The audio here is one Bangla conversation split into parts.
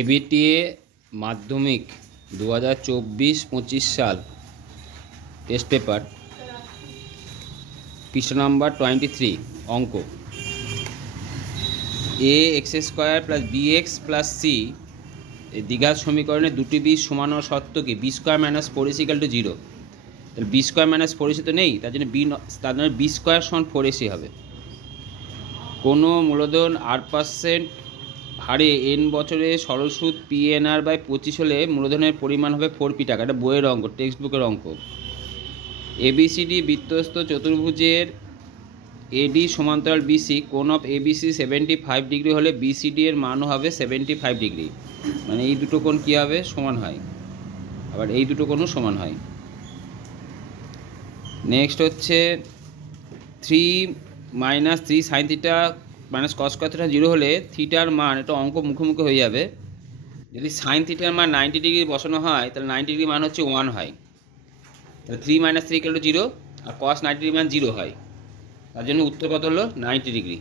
এবিটিএ মাধ্যমিক 2024-25 সাল টেস্ট পেপার পৃষ্ঠা নাম্বার 23 অঙ্ক a x square plus b x plus c দ্বিঘাত সমীকরণে দুটি বি সমান হওয়া সত্ত্বেও কি b square minus 4 is equal to 0। তাহলে বি স্কোয়ার মাইনাস 4 তো নেই, তার জন্য বি স্কোয়ার সমান 4ac হবে। কোনো মূলধন 8% হারে n বছরে সরল সুদ PNR/25 হলে মূলধনের পরিমাণ হবে 4p টাকা। এটা বইয়ের অঙ্ক, টেক্সট বুকের অঙ্ক। ABCD বৃত্তস্থ চতুর্ভুজের AD সমান্তরাল BC, কোণ অফ ABC 75 ডিগ্রি হলে BCD এর মানও হবে 75 ডিগ্রি। মানে এই দুটো কোণ কী হবে? সমান হয়। আবার এই দুটো কোণও সমান হয়। নেক্সট হচ্ছে 3 - 3 sin theta minus cos square theta 0 হলে থিটার মান, এটা অঙ্ক মুখোমুখি হয়ে যাবে। যদি সাইন থিটার মান 90 ডিগ্রি বসানো হয় তাহলে 90 ডিগ্রি মান হচ্ছে 1 হয়। তাহলে 3 - 3 = 0 আর কস 90 ডিগ্রি মান 0 হয়। তার জন্য উত্তর কত হলো? 90 ডিগ্রি।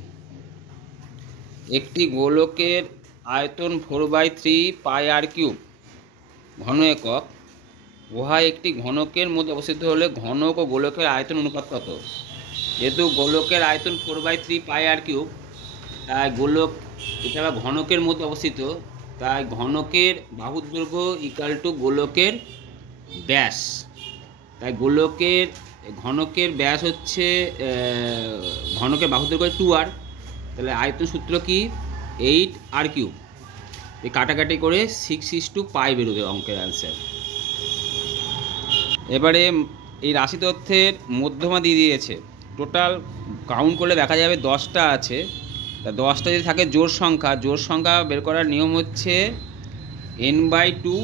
একটি গোলকের আয়তন 4/3 πr³ ঘন একক, উহা একটি ঘনকের মধ্যে অবস্থিত হলে ঘনক ও গোলকের আয়তন অনুপাত কত? যেহেতু গোলকের আয়তন 4/3 πr³, তাই গোলক এটা ঘনকের মধ্যে অবস্থিত, তাই ঘনকের বাহুর দৈর্ঘ্য ইকুয়াল টু গোলকের ব্যাস। তাই ঘনকের ব্যাস হচ্ছে ঘনকের বাহুর দৈর্ঘ্য 2r। তাহলে আয়তন সূত্র কি? 8r³। এই কাটাকাটি করে 6:π বেরোবে অঙ্কের অ্যান্সার। এবারে এই রাশি তথ্যের মধ্যমা দিয়ে দিয়েছে। টোটাল কাউন্ট করলে দেখা যাবে 10টা আছে। তা 10টা যদি থাকে জোড় সংখ্যা বের করার নিয়ম হচ্ছে n/2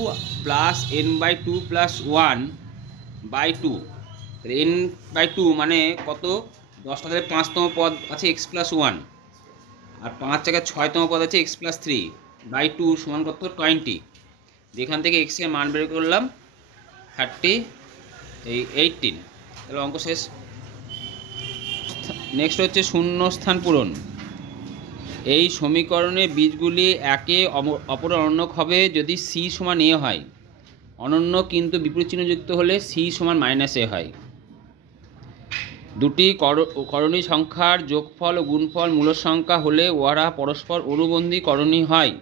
plus n/2 plus 1/2। n/2 মানে কত? 10টাতে 5তম পদ আছে x+1, আর 5 জায়গায় 6তম পদ আছে x+3/2 সমান কত? 20। যেখান থেকে x এর মান বের করলাম 18। তাহলে অঙ্ক শেষ। নেক্সট হচ্ছে শূন্য স্থান পূরণ। এই সমীকরণে বীজগুলি একে অপরের অনন্যক হবে যদি c সমান a হয়। অনন্য কিন্তু বিপরীত চিহ্নযুক্ত হলে c সমান -a হয়। দুটি করণী সংখ্যার যোগফল ও গুণফল মূল সংখ্যা হলে উহারা পরস্পর অনুবন্ধী করণী হয়।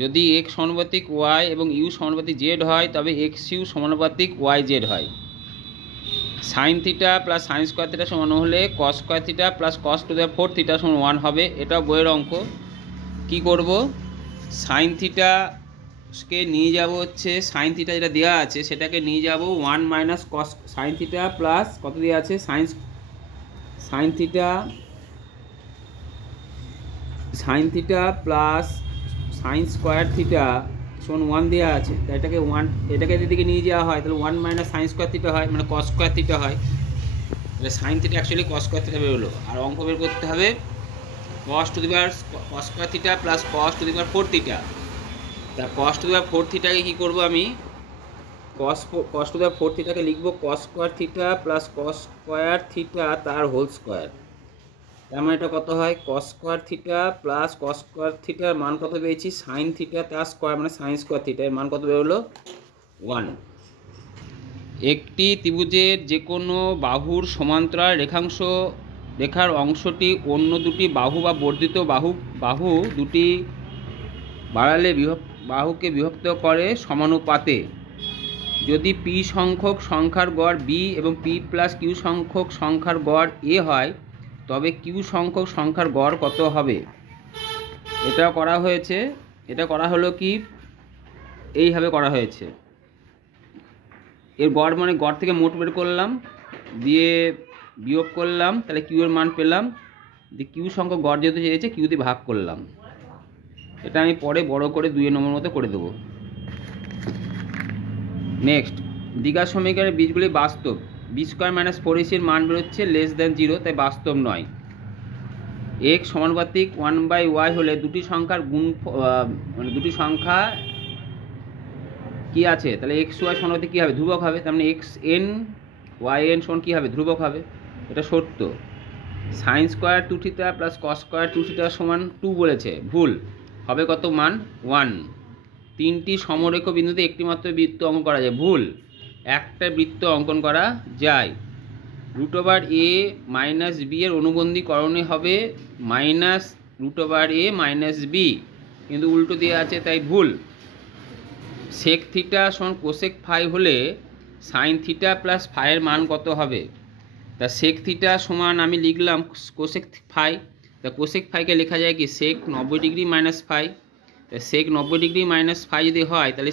যদি x সমানুপাতিক y এবং u সমানুপাতিক z হয় তবে xu সমানুপাতিক yz হয়। Sine theta plus sine square theta সমান হলে cos square theta plus cos to the 4 theta সমান 1 হবে। এটা বইয়ের অঙ্ক। কি করব? সাইন থিটাকে নিয়ে যাব হচ্ছে, সাইন থিটা যেটা দেওয়া আছে সেটাকে নিয়ে যাব 1 minus cos sine theta plus কত দেওয়া আছে? Sine theta plus sine square theta সমান 1 দেওয়া আছে। এটাকে এদিকে নিয়ে যাওয়া হয় তাহলে 1 মাইনাস সাইন স্কোয়ার থিটা হয়, মানে কস স্কোয়ার থিটা হয়। তাহলে sine theta actually cos square theta বেরোলো। আর অঙ্ক বের করতে হবে cos square theta plus cos to the power 4 theta. তা কস টু দি পাওয়ার 4 থিটাকে কী করবো আমি? কস টু দি পাওয়ার 4 থিটাকে লিখবো cos square theta plus cos square theta তার হোল স্কোয়ার। তার মানে এটা কত হয়? Cos square theta plus cos square থিটার মান কত পেয়েছি? সাইন থিটা তার স্কোয়ার মানে সাইন স্কোয়ার থিটা, এর মান কত বেরোলো? 1। একটি ত্রিভুজের যে কোনো বাহুর সমান্তরাল রেখার অংশটি অন্য দুটি বাহু বা বর্ধিত বাহু দুটি বাড়ালে বাহুকে বিভক্ত করে সমানুপাতে। যদি p সংখ্যক সংখ্যার গড় b এবং p প্লাস q সংখ্যক সংখ্যার গড় a হয় তবে q সংখ্যক সংখ্যার গড় কত হবে? এটা করা হলো কি এইভাবে করা হয়েছে। এর গড় মানে গড় থেকে মোট বের করলাম, দিয়ে বিয়োগ করলাম, তাহলে কিউ এর মান পেলাম। দিয়ে কিউ সংখ্যক গড় যেহেতু চেয়েছে কিউ দিয়ে ভাগ করলাম। এটা আমি পরে বড় করে 2 নম্বর মতো করে দেবো। নেক্সট, দ্বিঘাত সমীকরণের বীজগুলি বাস্তব। বি স্কোয়ার মাইনাস 4ac এর মান বেরোচ্ছে <0, তাই বাস্তব নয়। x সমানুপাতিক 1/y হলে দুটি সংখ্যার মানে দুটি সংখ্যা কি আছে? তাহলে xy সমানুপাতিক কী হবে? ধ্রুবক হবে। তার মানে xn yn সমান কী হবে? ধ্রুবক হবে। এটা সত্য। Sine square 2 theta plus cos square 2 theta সমান 2 বলেছে, ভুল। হবে কত মান 1। 3টি সমরেখ বিন্দুতে একটি মাত্র বৃত্ত অঙ্কন করা যায়, ভুল, একটা বৃত্ত অঙ্কন করা যায়। √a মাইনাস বি এর অনুবন্ধীকরণে হবে -√a মাইনাস বি, কিন্তু উল্টো দেওয়া আছে তাই ভুল। সেক থিটা সমান কোসেক ফাই হলে সাইন থিটা প্লাস ফাইয়ের মান কত হবে? তা সেক থিটা সমান আমি লিখলাম কোসেক ফাই, তা কোসেক ফাইকে লেখা যায় কি সেক 90 ডিগ্রি মাইনাস ফাই। তা সেক 90 ডিগ্রি মাইনাস ফাই যদি হয় তাহলে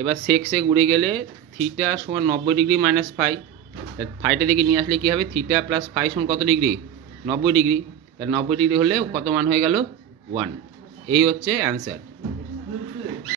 এবার সেক উড়ে গেলে থিটা সমান 90 ডিগ্রি মাইনাস ফাই, তা ফাইটা দিকে নিয়ে আসলে কী হবে? থিটা প্লাস ফাই সমান কত ডিগ্রি? 90 ডিগ্রি। তা 90 ডিগ্রি হলে কত মান হয়ে গেল? 1। এই হচ্ছে অ্যান্সার।